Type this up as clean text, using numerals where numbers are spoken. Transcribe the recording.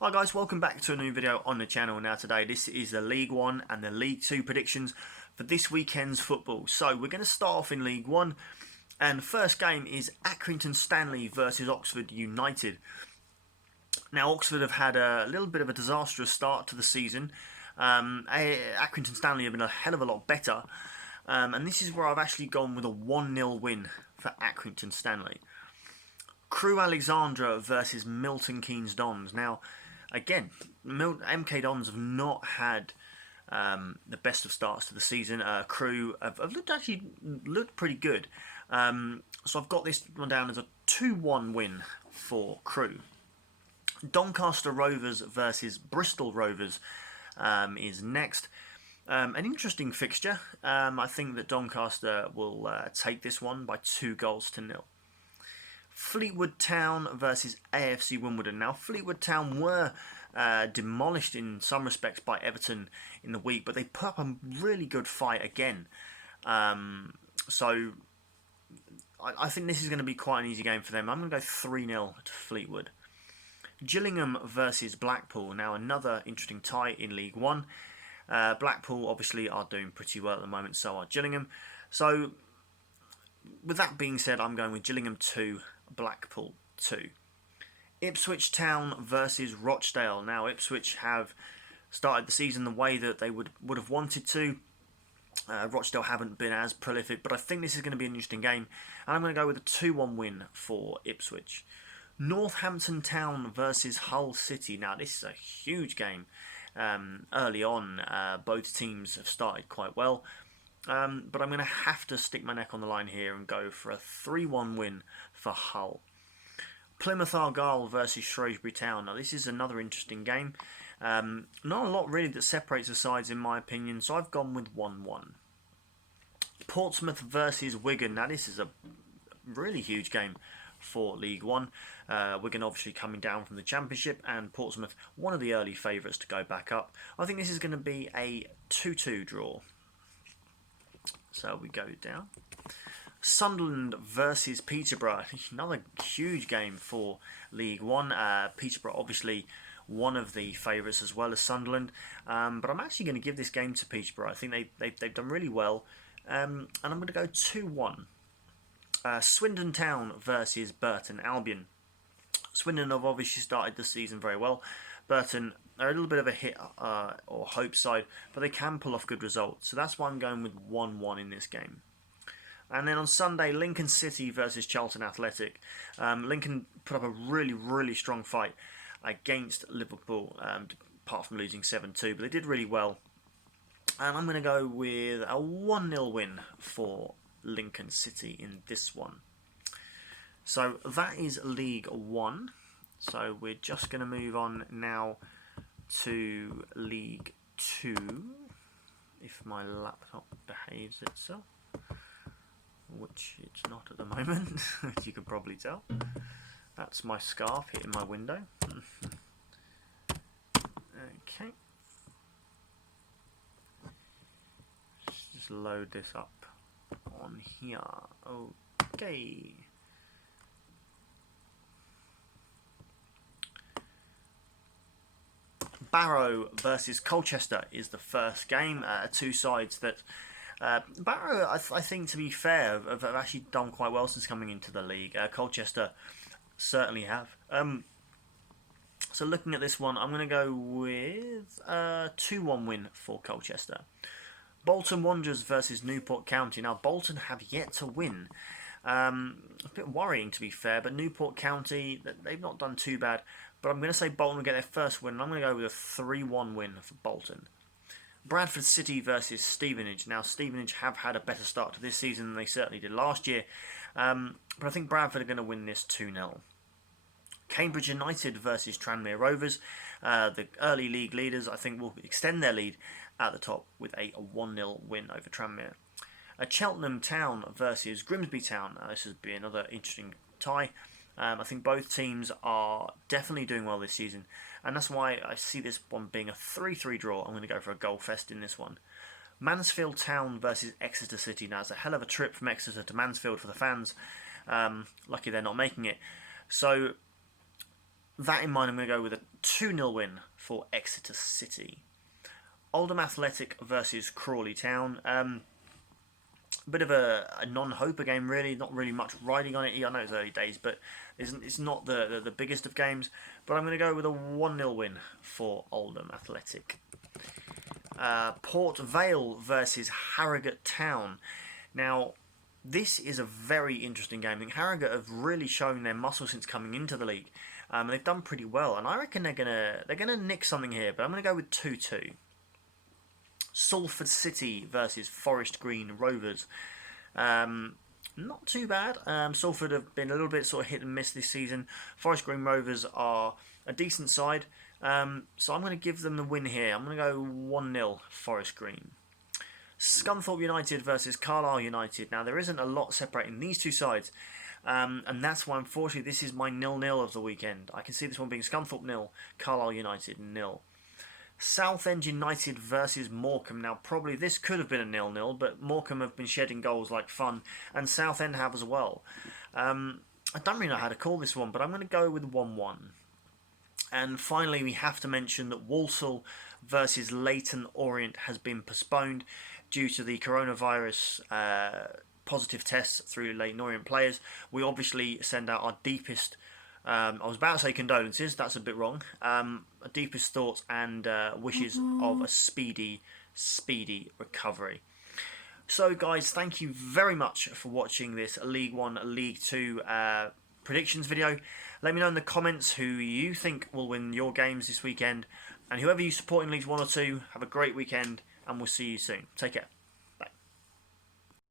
Hi guys, welcome back to a new video on the channel. Now today this is the League 1 and the League 2 predictions for this weekend's football. So we're going to start off in League 1 and the first game is Accrington Stanley versus Oxford United. Now Oxford have had a little bit of a disastrous start to the season. Accrington Stanley have been a hell of a lot better. And this is where I've actually gone with a 1-0 win for Accrington Stanley. Crewe Alexandra versus Milton Keynes Dons. Now, again, MK Dons have not had the best of starts to the season. Crewe have looked pretty good. So I've got this one down as a 2-1 win for Crewe. Doncaster Rovers versus Bristol Rovers is next. An interesting fixture. I think that Doncaster will take this one by 2-0. Fleetwood Town versus AFC Wimbledon. Now, Fleetwood Town were demolished in some respects by Everton in the week, but they put up a really good fight again. So, I think this is going to be quite an easy game for them. I'm going to go 3-0 to Fleetwood. Gillingham versus Blackpool. Now, another interesting tie in League 1. Blackpool obviously are doing pretty well at the moment, so are Gillingham. So, with that being said, I'm going with Gillingham 2, Blackpool 2. Ipswich Town versus Rochdale. Now, Ipswich have started the season the way that they would have wanted to. Rochdale haven't been as prolific, but I think this is going to be an interesting game. And I'm going to go with a 2-1 win for Ipswich. Northampton Town versus Hull City. Now, this is a huge game. Early on, both teams have started quite well. But I'm going to have to stick my neck on the line here and go for a 3-1 win for Hull. Plymouth Argyle versus Shrewsbury Town. Now, this is another interesting game. Not a lot really that separates the sides in my opinion, so I've gone with 1-1. Portsmouth versus Wigan. Now, this is a really huge game for League 1. Wigan obviously coming down from the Championship, and Portsmouth one of the early favourites to go back up. I think this is going to be a 2-2 draw. So we go down. Sunderland versus Peterborough. Another huge game for League 1. Peterborough obviously one of the favourites as well as Sunderland. But I'm actually going to give this game to Peterborough. I think they've done really well. And I'm going to go 2-1. Swindon Town versus Burton Albion. Swindon have obviously started the season very well. Burton are a little bit of a hit or hope side, but they can pull off good results. So that's why I'm going with 1-1 in this game. And then on Sunday, Lincoln City versus Charlton Athletic. Lincoln put up a really strong fight against Liverpool, apart from losing 7-2, but they did really well. And I'm going to go with a 1-0 win for Lincoln City in this one. So that is League 1. So we're just going to move on now to League 2, if my laptop behaves itself, which it's not at the moment, as you can probably tell. That's my scarf hitting my window. Okay. Let's just load this up on here. Okay. Barrow versus Colchester is the first game. Two sides that Barrow, I think, to be fair, have actually done quite well since coming into the league. Colchester certainly have. So looking at this one, I'm going to go with a 2-1 win for Colchester. Bolton Wanderers versus Newport County. Now, Bolton have yet to win. A bit worrying, to be fair, but Newport County, they've not done too bad. But I'm going to say Bolton will get their first win, and I'm going to go with a 3-1 win for Bolton. Bradford City versus Stevenage. Now, Stevenage have had a better start to this season than they certainly did last year. But I think Bradford are going to win this 2-0. Cambridge United versus Tranmere Rovers. The early league leaders, I think, will extend their lead at the top with a 1-0 win over Tranmere. Cheltenham Town versus Grimsby Town. This would be another interesting tie. I think both teams are definitely doing well this season, and that's why I see this one being a 3-3 draw. I'm going to go for a goal fest in this one. Mansfield Town versus Exeter City. Now, it's a hell of a trip from Exeter to Mansfield for the fans. Lucky they're not making it. So that in mind, I'm going to go with a 2-0 win for Exeter City. Oldham Athletic versus Crawley Town. A bit of a non-hoper game, really. Not really much riding on it. I know it's early days, but it's not the biggest of games. But I'm going to go with a 1-0 win for Oldham Athletic. Port Vale versus Harrogate Town. Now, this is a very interesting game. I think Harrogate have really shown their muscle since coming into the league. And they've done pretty well, and I reckon they're gonna nick something here. But I'm gonna go with 2-2. Salford City versus Forest Green Rovers. Not too bad. Salford have been a little bit sort of hit and miss this season. Forest Green Rovers are a decent side, so I'm going to give them the win here. I'm going to go 1-0 Forest Green. Scunthorpe United versus Carlisle United. Now, there isn't a lot separating these two sides. And that's why, unfortunately, this is my 0-0 of the weekend. I can see this one being Scunthorpe 0, Carlisle United 0. Southend United versus Morecambe. Now, probably this could have been a 0-0, but Morecambe have been shedding goals like fun, and Southend have as well. I don't really know how to call this one, but I'm going to go with 1-1. And finally, we have to mention that Walsall versus Leyton Orient has been postponed due to the coronavirus positive tests through Leyton Orient players. We obviously send out our deepest, I was about to say condolences, that's a bit wrong, deepest thoughts and wishes of a speedy recovery. So guys, thank you very much for watching this League 1, League 2 predictions video. Let me know in the comments who you think will win your games this weekend, and whoever you support in Leagues 1 or 2, have a great weekend, and we'll see you soon. Take care.